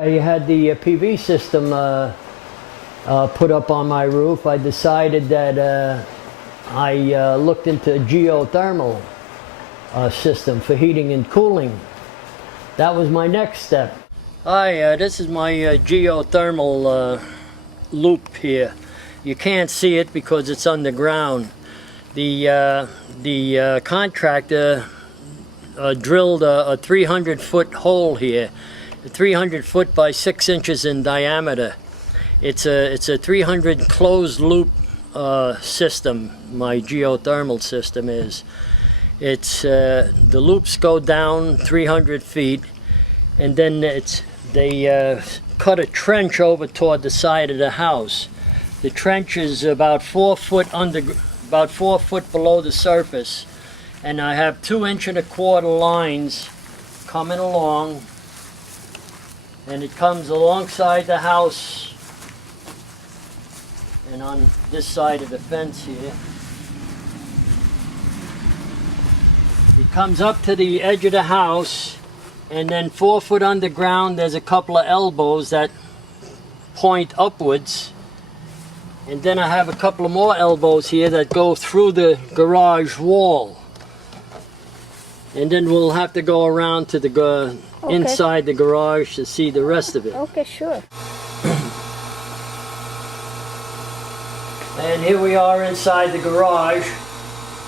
I had the PV system put up on my roof. I decided that I looked into geothermal system for heating and cooling. That was my next step. Hi, this is my geothermal loop here. You can't see it because it's underground. The contractor drilled a 300-foot hole here, 300 foot by 6 inches in diameter. It's a 300 closed loop system. My geothermal system is. It's the loops go down 300 feet, and then they cut a trench over toward the side of the house. The trench is about 4 foot about 4 foot below the surface, and I have 2¼ inch lines coming along, and it comes alongside the house and on this side of the fence here. It comes up to the edge of the house, and then 4 foot underground there's a couple of elbows that point upwards, and then I have a couple of more elbows here that go through the garage wall, and then we'll have to go around to the inside the garage to see the rest of it. Okay, sure. And here we are inside the garage.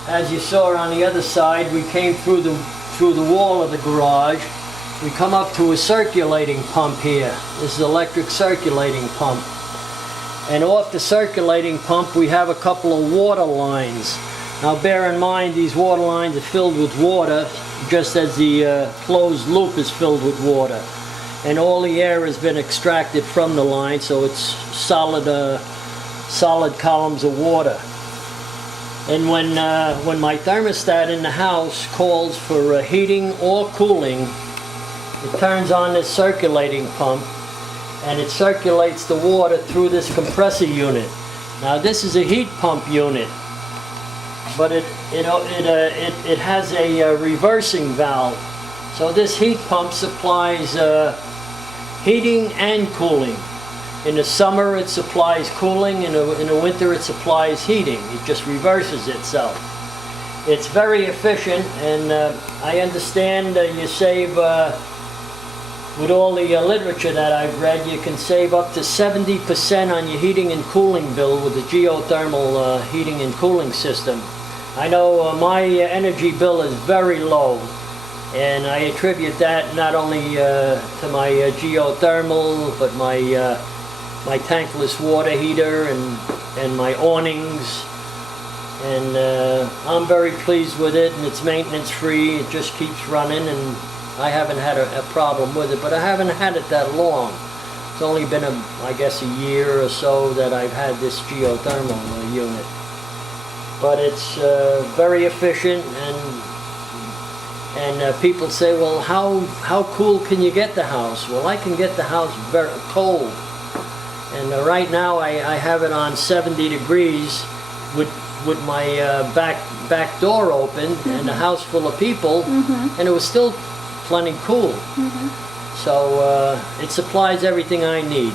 As you saw on the other side, we came through the wall of the garage. We come up to a circulating pump here. This is an electric circulating pump. And off the circulating pump we have a couple of water lines. Now bear in mind, these water lines are filled with water, just as the closed loop is filled with water. And all the air has been extracted from the line, so it's solid columns of water. And when my thermostat in the house calls for heating or cooling, it turns on this circulating pump, and it circulates the water through this compressor unit. Now this is a heat pump unit, but it has a reversing valve. So this heat pump supplies heating and cooling. In the summer it supplies cooling, in the winter it supplies heating. It just reverses itself. It's very efficient, and I understand you save, with all the literature that I've read, you can save up to 70% on your heating and cooling bill with the geothermal heating and cooling system. I know my energy bill is very low, and I attribute that not only to my geothermal, but my tankless water heater and my awnings, and I'm very pleased with it, and it's maintenance free. It just keeps running, and I haven't had a problem with it, but I haven't had it that long. It's only been I guess a year or so that I've had this geothermal unit, but it's very efficient, and people say, well, how cool can you get the house? Well, I can get the house very cold. And right now I have it on 70 degrees with my back door open, and the house full of people, and it was still plenty cool. So it supplies everything I need.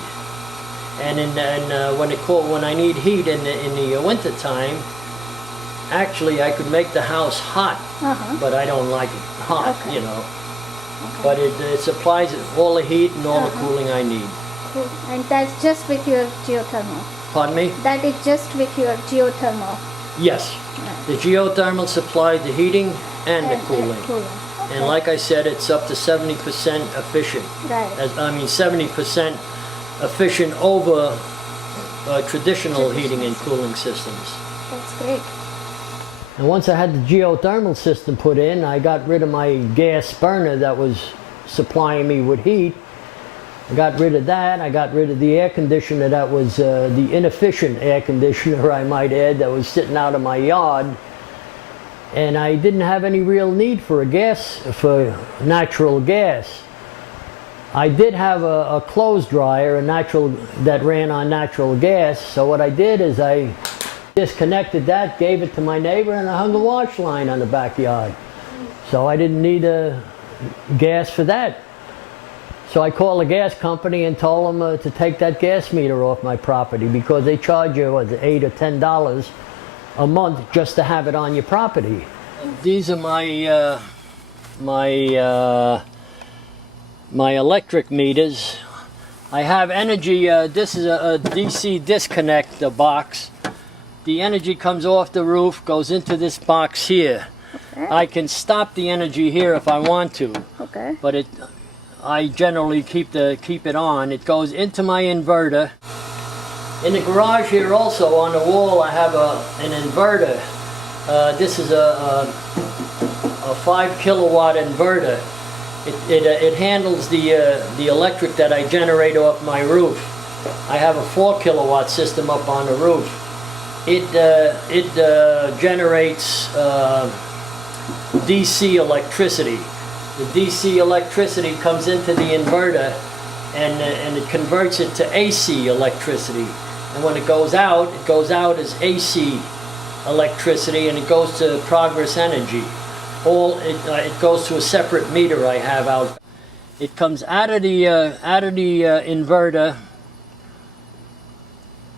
And when I need heat in the winter time, actually I could make the house hot, but I don't like it hot, you know. But it supplies all the heat and all the cooling I need. Cool. And that's just with your geothermal? Pardon me? That is just with your geothermal? Yes. Right. The geothermal supplies the heating and the cooling. Okay. And like I said, it's up to 70% efficient. Right. 70% efficient over traditional heating and cooling systems. That's great. And once I had the geothermal system put in, I got rid of my gas burner that was supplying me with heat. I got rid of that. I got rid of the air conditioner that was the inefficient air conditioner, I might add, that was sitting out of my yard. And I didn't have any real need for natural gas. I did have a clothes dryer, that ran on natural gas. So what I did is I disconnected that, gave it to my neighbor, and I hung a wash line on the backyard. So I didn't need gas for that. So I called the gas company and told them to take that gas meter off my property because they charge you, what, $8 or $10 a month just to have it on your property. These are my electric meters. I have energy, this is a DC disconnect box. The energy comes off the roof, goes into this box here. Okay. I can stop the energy here if I want to, Okay. but I generally keep it on. It goes into my inverter. In the garage here also on the wall I have an inverter. This is a 5 kilowatt inverter. It handles the electric that I generate off my roof. I have a 4 kilowatt system up on the roof. It generates DC electricity. The DC electricity comes into the inverter and it converts it to AC electricity. And when it goes out as AC electricity, and it goes to Progress Energy. It goes to a separate meter I have out. It comes out of the inverter,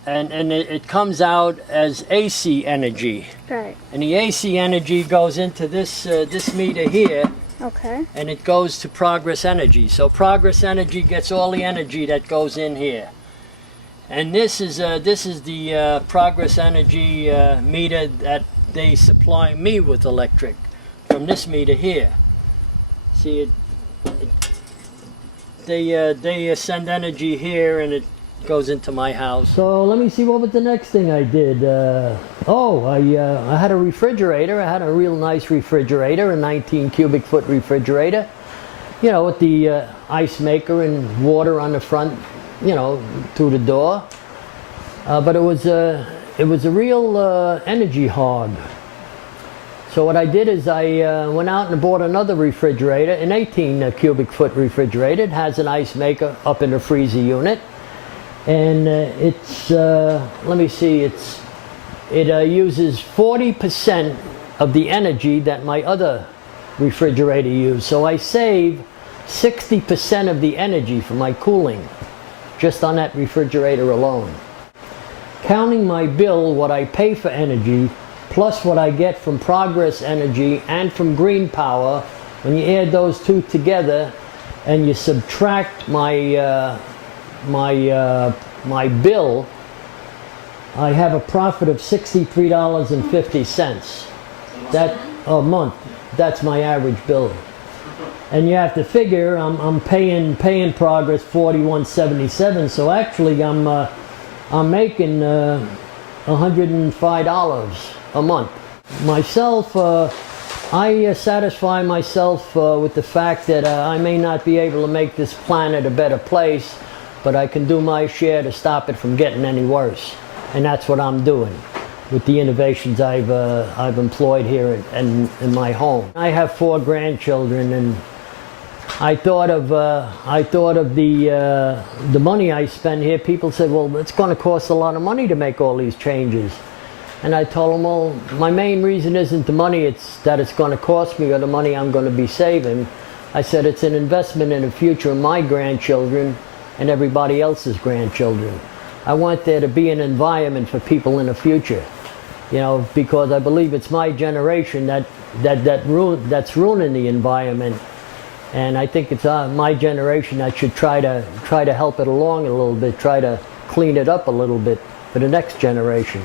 and it comes out as AC energy. Right. And the AC energy goes into this meter here, Okay. and it goes to Progress Energy. So Progress Energy gets all the energy that goes in here. And this is the Progress Energy meter that they supply me with electric from this meter here. See they send energy here and it goes into my house. So let me see, what was the next thing I did? I had a refrigerator. I had a real nice refrigerator, a 19 cubic foot refrigerator, you know, with the ice maker and water on the front, you know, through the door. But it was a real energy hog. So what I did is I went out and bought another refrigerator, an 18 cubic foot refrigerator. It has an ice maker up in the freezer unit. And let me see, it uses 40% of the energy that my other refrigerator used. So I save 60% of the energy for my cooling just on that refrigerator alone. Counting my bill, what I pay for energy, plus what I get from Progress Energy and from Green Power, when you add those two together and you subtract my my bill, I have a profit of $63.50. That a month. That's my average bill. And you have to figure I'm paying Progress $41.77. So actually I'm making $105 a month. Myself, I satisfy myself with the fact that I may not be able to make this planet a better place, but I can do my share to stop it from getting any worse. And that's what I'm doing with the innovations I've employed here in my home. I have 4 grandchildren, and I thought of the money I spend here. People said, well, it's going to cost a lot of money to make all these changes. And I told them, well, my main reason isn't the money it's going to cost me or the money I'm going to be saving. I said it's an investment in the future of my grandchildren and everybody else's grandchildren. I want there to be an environment for people in the future, you know, because I believe it's my generation that's ruining the environment. And I think it's my generation that should try to help it along a little bit, try to clean it up a little bit for the next generation.